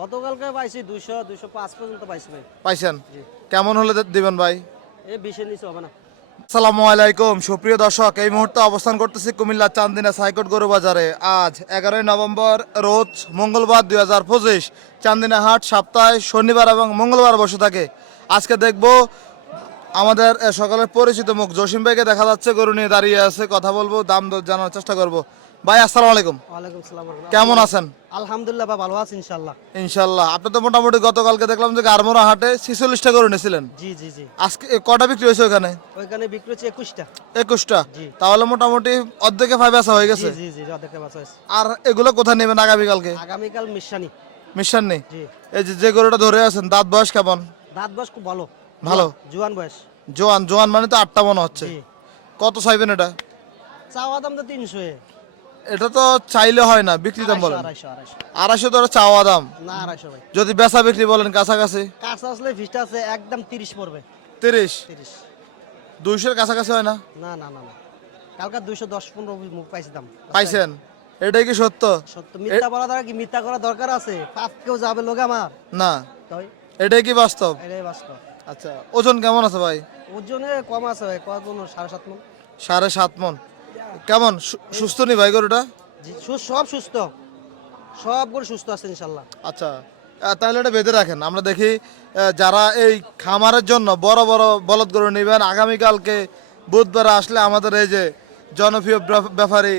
গতকালকে পাইছি দুশো দুশো পাঁচ পর্যন্ত পাইছি ভাই। পাইছেন? কেমন হলে দিবেন ভাই? এই বিশের নিচে হবে না। সালামু আলাইকুম সুপ্রিয় দর্শক এই মুহূর্তে অবস্থান করতেছি কুমিল্লা চান্দিনা সাইকোট গরু বাজারে। আজ এগারোই নভেম্বর রোজ মঙ্গলবার দুই হাজার পঁচিশ। চান্দিনা হাট সপ্তাহে শনিবার এবং মঙ্গলবার বসে থাকে। আজকে দেখব আমাদের সকালের পরিচিত মুখ। জসিম ভাইকে দেখা যাচ্ছে গরু নিয়ে দাঁড়িয়ে আছে কথা বলব দাম দর জানার চেষ্টা করব। ভাই আসসালামু আলাইকুম। ওয়ালাইকুম সালাম কেমন আছেন? আলহামদুলিল্লাহ বা ভালো আছি আপনি তো মোটামুটি গতকালকে দেখলাম যে গারমোরা হাটে ছিচল্লিশটা গরু নিয়েছিলেন। জি জি জি। আজকে কটা বিক্রি হয়েছে ওখানে ওইখানে বিক্রি হচ্ছে একুশটা। একুশটা? তাহলে মোটামুটি অর্ধেকে ফাইভ আসা হয়ে গেছে? জি জি অর্ধেকের বাচ্চা হয়েছে। আর এগুলো কোথায় নেবেন আগামীকালকে? আগামীকাল মিশানি। মিশন এই যে যে গরুটা ধরে আছেন দাঁত বয়স কেমন? দাঁত বয়স খুব ভালো। ভালো। জুয়ান বয়স। জোয়ান জোয়ান মানে তো আটটা মনে হচ্ছে। কত চাইবেন এটা? চাওয়া দাম তো তিনশো এটা তো চাইলে হয় না বিক্রি দাম বলেন। আড়াইশো তো চাওয়া দাম। না আড়াইশো ভাই। যদি বেচা বিক্রি বলেন কাছাকাছি? কাঁচা আসলে ফিসটা আছে একদম তিরিশ পড়বে। তিরিশ? তিরিশ। দুইশোর কাছাকাছি হয় না? না না না না। কালকে দুইশো দশ পনেরো পাইছি দাম। পাইছেন? এটাই কি সত্য? সত্য। মিথ্যা বলা দ্বারা কি মিথ্যা করা দরকার আছে? পাপ কেউ যাবে লোক আমার? না। এটাই কি বাস্তব? এটাই বাস্তব। আচ্ছা ওজন কেমন আছে ভাই? ওজনে কম আছে ভাই কত সাড়ে সাত মন। সাড়ে সাত মন। কেমন? সুস্থ নি ভাই গরুটা? সব সুস্থ। সব করে সুস্থ আছে ইনশাল্লাহ। আচ্ছা তাহলে এটা বেঁধে রাখেন। আমরা দেখি যারা এই খামারের জন্য বড় বড় বলদ গরু নেবেন আগামীকালকে বুধবার আসলে আমাদের এই যে জনপ্রিয় ব্যাপ- ব্যাপারী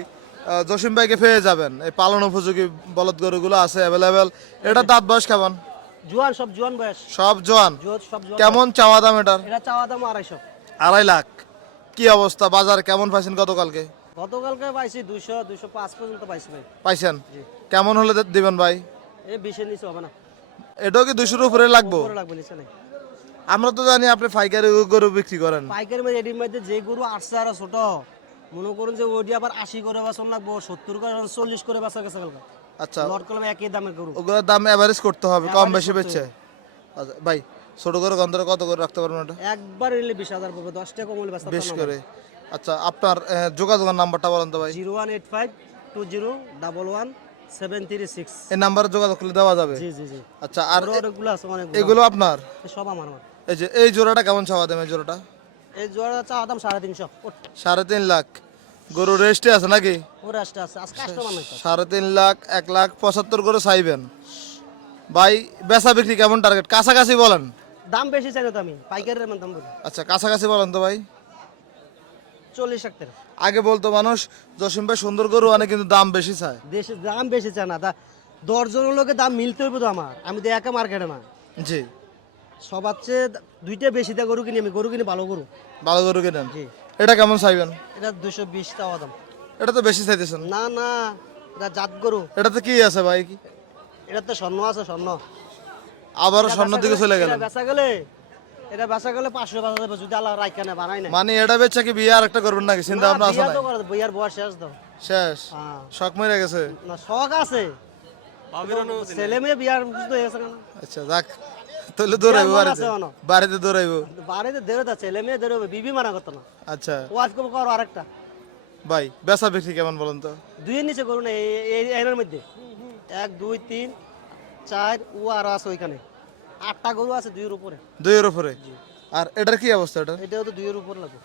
জসিম ভাইকে পেয়ে যাবেন। এই পালন উপযোগী বলদ গরুগুলো আছে অ্যাভেলেবেল এটা দাঁত বয়স কেমন? জুয়ান সব জুয়ান বয়স। সব জোয়ান? সব জুয়ান। কেমন চাওয়া দাম এটার? এটা চাওয়া দাম আড়াইশো। আড়াই লাখ। কি অবস্থা? বাজার কেমন পাইছেন গতকালকে? গতকালকে পাইছি দুইশো দুইশো পাঁচ পর্যন্ত পাইছি ভাই। পাইছেন? কেমন হলে দিবেন ভাই? এই বিশের নিচে হবে না। এটাও কি দুশোর উপরে লাগবো? লাগবে নিচে নেই। আমরা তো জানি আপনি ফাইকারি গরু বিক্রি করেন। পাইকারি মধ্যে এটির মধ্যে যে গরু আসছে আর ছোট মনে করুন যে ওইটি আবার আশি করে বাসন লাগবো সত্তর করে চল্লিশ করে বাসা গেছে কালকে। আচ্ছা লট কলম একই দামের গরু। ওগুলোর দাম এভারেজ করতে হবে কম বেশি বেচছে আচ্ছা ভাই ছোট করে গন্ধরে কত করে রাখতে পারবেন এটা একবার নিলে বিশ হাজার পড়বে দশ টাকা কমলে বাসা বেশ করে। আচ্ছা আপনার যোগাযোগের নাম্বারটা বলেন তো ভাই। Zero one eight five two zero double one seven three six. এই নাম্বারে যোগাযোগ করলে দেওয়া যাবে। জি জি জি। আচ্ছা আর অনেকগুলো আছে অনেকগুলো। এগুলো আপনার? সব আমার এই যে এই জোড়াটা কেমন চাওয়া দাম এই জোড়াটা? এই জোড়া চা দাম সাড়ে তিনশো। সাড়ে তিন লাখ। গরু রেস্টে আছে নাকি। সাড়ে তিন লাখ এক লাখ পঁচাত্তর করে চাইবেন। ভাই বেচা বিক্রি কেমন টার্গেট কাছাকাছি বলেন। দাম বেশি চাই তো আমি পাইকারের দাম বলি। আচ্ছা কাছাকাছি বলেন তো ভাই। চল্লিশ লাখ আগে বলতো মানুষ জসিম ভাই সুন্দর গরু আনে কিন্তু দাম বেশি চায়। দেশে দাম বেশি চায় না দা- দশজনের লোকে দাম মিলতে হইব তো আমার। আমি তো একা মার্কেটে না। জি। সবার চেয়ে দুইটা বেশি দিয়ে গরু কিনি আমি গরু কিনি ভালো গরু। ভালো গরু কিনেন। জি। এটা কেমন চাইবেন? এটা দুশো বিশ টাকা দাম। এটা তো বেশি চাইতেছেন? না না এটা জাত গরু। এটাতে কি আছে ভাই? কি? এটা তো স্বর্ণ আছে স্বর্ণ। আবারও স্বর্ণ দিকে চলে গেলেন। বেচা গেলে এটা বেচা গেলে পাঁচশো পাঁচ হাজার যদি আল্লাহ রাইখা না বানাই না মানে এটা বেচা কি বিয়ে আর একটা করবেন নাকি? চিন্তা ভাবনা আছে বিয়া না তো করে বিয়ার বয়স শেষ দাও শেষ? হ্যাঁ। শখ মেরে গেছে? না শখ আছে। ছেলে মেয়ে বিয়ার বুঝতে হয়েছে কেন আচ্ছা যাক। তাহলে দৌড়াইবো বাড়িতে? বাড়িতে দৌড়াইবো? বাড়িতে দেবে তা ছেলে মেয়ে দেবে বিবি মানা করতো না। আচ্ছা। ও আজকে করো আরেকটা। ভাই বেচা বিক্রি কেমন বলেন তো? দুইয়ের নিচে করুন এই- এই এর মধ্যে। এক দুই তিন চার ও আর আছে ওইখানে। আটটা গরু আছে দুইয়ের উপরে। দুইয়ের উপরে? আর এটার কি অবস্থা এটা? এটাও তো দুইয়ের উপরে লাগবে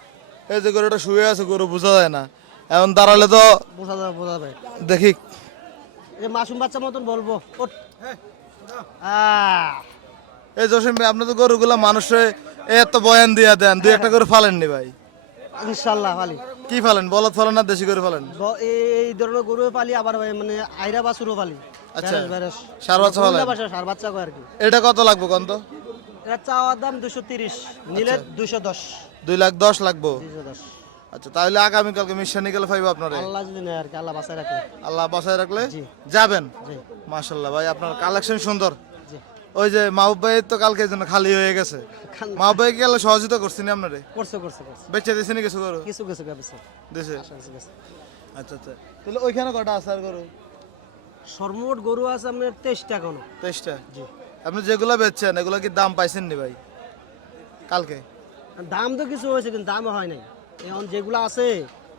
এই যে গরুটা শুয়ে আছে গরু বোঝা যায় না। এখন দাঁড়ালে তো বোঝা যাবে বোঝা যাবে দেখি। এই মাসুম বাচ্চা মতন বলব। ওঠ। এই জসিম ভাই আপনি তো গরুগুলা মানুষে এত বয়ান দিয়া দেন দুই একটা করে ফালেননি ভাই? ইনশাল্লাহ পালি কি ফালেন বলদ ফালেন না দেশি করে ফালেন? এই- ধরনের গরু পালি আবার ভাই মানে আইরা বাছুরও পালি আচ্ছা। সার বাচ্চা ফালেন? সার বাচ্চা কয় আর কি। এটা কত লাগবে কন তো? এটা চাওয়ার দাম দুশো তিরিশ নিলে আচ্ছা। দুশো দশ। দুই লাখ দশ লাগবো? দুশো দশ। আচ্ছা তাহলে আগামীকালকে মিশন নিকেল পাইবো আপনারে? আল্লাহ যদি নেয় আর কি আল্লাহ বাসায় রাখে। আল্লাহ বাসায় রাখলে। যাবেন? জি। মাশাল্লাহ ভাই আপনার কালেকশন সুন্দর। ওই যে মাহবুব ভাই তো কালকে জন্য খালি হয়ে গেছে। মাহবুব ভাই গেলে সহযোগিতা করছি না আপনারে? করছে করছে করছে। বেচে দিয়েছেন কিছু গরু কিছু কিছু গেছে দেশে আচ্ছা আচ্ছা তাহলে ওইখানে কটা আছে আর গরু? সর্বমোট গরু আছে আপনার তেইশটা এখনও। তেইশটা? জি। আপনি যেগুলো বেচছেন এগুলো কি দাম পাইছেন নি ভাই? কালকে? দাম তো কিছু হয়েছে কিন্তু দাম হয় নাই। এখন যেগুলো আছে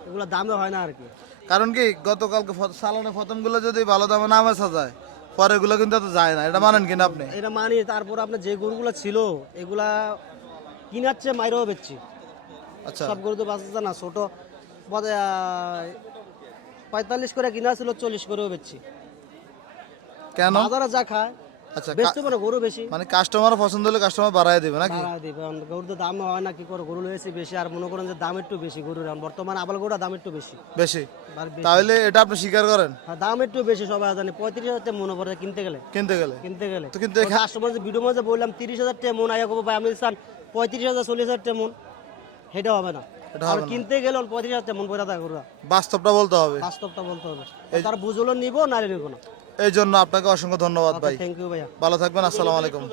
এগুলো দামে হয় না আর কি। কারণ কি গতকালকে সালানে ফতমগুলো যদি ভালো দামে না বেচা যায় পরে এগুলো কিন্তু এত যায় না। এটা মানেন কিনা আপনি? এটা মানি তারপর আপনার যে গরুগুলো ছিল এগুলা কিনাচ্ছে মাইরেও বেচছি। আচ্ছা। সব গরু তো বাঁচতে না ছোট। পঁয়তাল্লিশ করে কিনা ছিল চল্লিশ করেও বেচছি। কেন? বাজারে যা খায় আচ্ছা বেচতে পারে গরু বেশি। মানে কাস্টমার পছন্দ হলে কাস্টমার বাড়াই দেবে নাকি? বাড়ায় দিবে গরুর তো দাম হয় না কি করে গরু লয়েছি বেশি আর মনে করেন যে দাম একটু বেশি গরুর। বর্তমানে আবাল গরুর দাম একটু বেশি। বেশি? তাহলে এটা আপনি স্বীকার করেন? দাম একটু বেশি সবাই জানে। পঁয়ত্রিশ হাজার টাকা মনে পড়ে কিনতে গেলে। কিনতে গেলে। কিনতে গেলে। তো কিন্তু কাস্টমার যে ভিডিও মাঝে বললাম তিরিশ হাজার টাকা মন আয়া করব ভাই আমি চান পঁয়ত্রিশ হাজার চল্লিশ হাজার টাকা মন। সেটা হবে না। কিনতে গেলে পঁয়ত্রিশ হাজার টাকা মন পয়সা গরুরা। বাস্তবটা বলতে হবে। বাস্তবটা বলতে হবে। তার বুঝলো নিবো না। এই জন্য আপনাকে অসংখ্য ধন্যবাদ ভাই। থ্যাংক ইউ ভাইয়া। ভালো থাকবেন আসসালামু আলাইকুম।